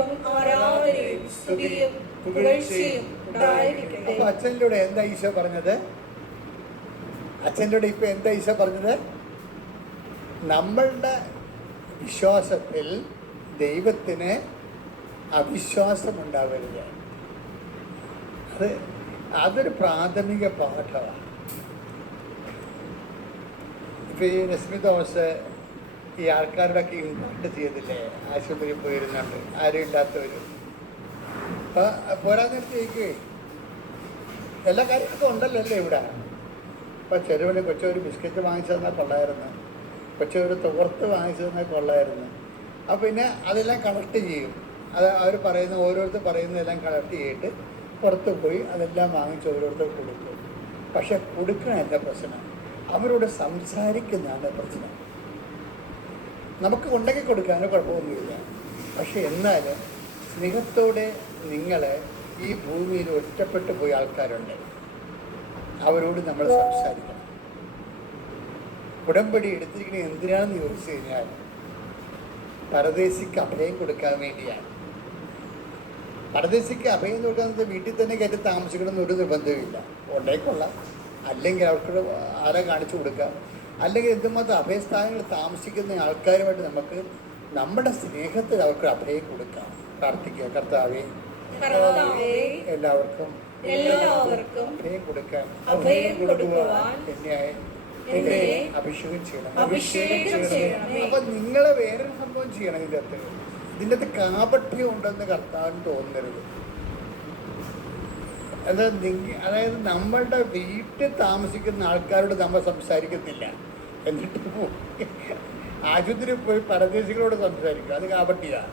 എന്നേരവും ആരാധനയും സ്തുതിയും പുകഴ്ചയും ഉണ്ടായിരിക്കട്ടെ. അപ്പൊ അച്ഛനിലൂടെ എന്താ ഈശോ പറഞ്ഞത്? അച്ഛനിലൂടെ ഇപ്പൊ എന്താ ഈശോ പറഞ്ഞത്? നമ്മളുടെ വിശ്വാസത്തിൽ ദൈവത്തിന് അവിശ്വാസം ഉണ്ടാവരുത്. അതൊരു പ്രാഥമിക പാഠമാണ്. ഇപ്പൊ ഈ രശ്മി തോമസ് ഈ ആൾക്കാരുടെ ഒക്കെ ഇമ്പാക്ട് ചെയ്തില്ലേ? ആശുപത്രിയിൽ പോയിരുന്നുണ്ട്, ആരും ഇല്ലാത്തവരും. അപ്പൊ പോരാൻ നേരത്തെ ചോദിക്കുകയെ എല്ലാ കാര്യങ്ങളൊക്കെ ഉണ്ടല്ലോ അല്ലേ ഇവിടെ. ഇപ്പൊ ചെറുവിന് കൊച്ചൊരു ബിസ്ക്കറ്റ് വാങ്ങിച്ചു തന്നാൽ കൊള്ളായിരുന്നു, കൊച്ചൊരു തുകർത്ത് വാങ്ങിച്ചു തന്നാൽ കൊള്ളായിരുന്നു. അപ്പം പിന്നെ അതെല്ലാം കളക്ട് ചെയ്യും. അത് അവർ പറയുന്ന ഓരോരുത്തർ പറയുന്നതെല്ലാം കളക്ട് ചെയ്തിട്ട് പുറത്ത് പോയി അതെല്ലാം വാങ്ങിച്ച് ഓരോരുത്തർ കൊടുക്കും. പക്ഷെ കൊടുക്കണമല്ല പ്രശ്നം, അവരോട് സംസാരിക്കുന്നതാണ് പ്രശ്നം. നമുക്ക് ഉണ്ടാക്കി കൊടുക്കാനോ കുഴപ്പമൊന്നുമില്ല. പക്ഷെ എന്നാലും സ്നേഹത്തോടെ നിങ്ങൾ ഈ ഭൂമിയിൽ ഒറ്റപ്പെട്ടു പോയ ആൾക്കാരുണ്ട്, അവരോട് നമ്മൾ സംസാരിക്കണം. ഉടമ്പടി എടുത്തിരിക്കുന്നത് എന്തിനാണെന്ന് ചോദിച്ചു കഴിഞ്ഞാൽ പരദേശിക്ക് അഭയം കൊടുക്കാൻ വേണ്ടിയാണ്. പരദേശിക്ക് അഭയം കൊടുക്കുന്നത് വീട്ടിൽ തന്നെ കയറ്റി താമസിക്കണമെന്ന് ഒരു നിർബന്ധമില്ല. ഉണ്ടേക്കൊള്ളാം, അല്ലെങ്കിൽ അവർക്ക് ആരെ കാണിച്ചു കൊടുക്കാം, അല്ലെങ്കിൽ എന്തുമാത്രം അഭയസ്ഥാനങ്ങൾ താമസിക്കുന്ന ആൾക്കാരുമായിട്ട് നമുക്ക് നമ്മുടെ സ്നേഹത്തിൽ അവർക്ക് അഭയം കൊടുക്കാം. പ്രാർത്ഥിക്കുക, കർത്താവേ എല്ലാവർക്കും അഭയം കൊടുക്കാൻ എന്നെ അഭിഷേകം ചെയ്യണം. അപ്പൊ നിങ്ങളെ വേറൊരു സംഭവം ചെയ്യണം. ഇതിൻ്റെ അകത്ത് കാപട്യം ഉണ്ടെന്ന് കർത്താവിന് തോന്നരുത്. അതായത് നമ്മളുടെ വീട്ടിൽ താമസിക്കുന്ന ആൾക്കാരോട് നമ്മൾ സംസാരിക്കത്തില്ല, എന്നിട്ട് ആശുപത്രിയിൽ പോയി പരദേശികളോട് സംസാരിക്കുക. അത് കാപട്യമാണ്.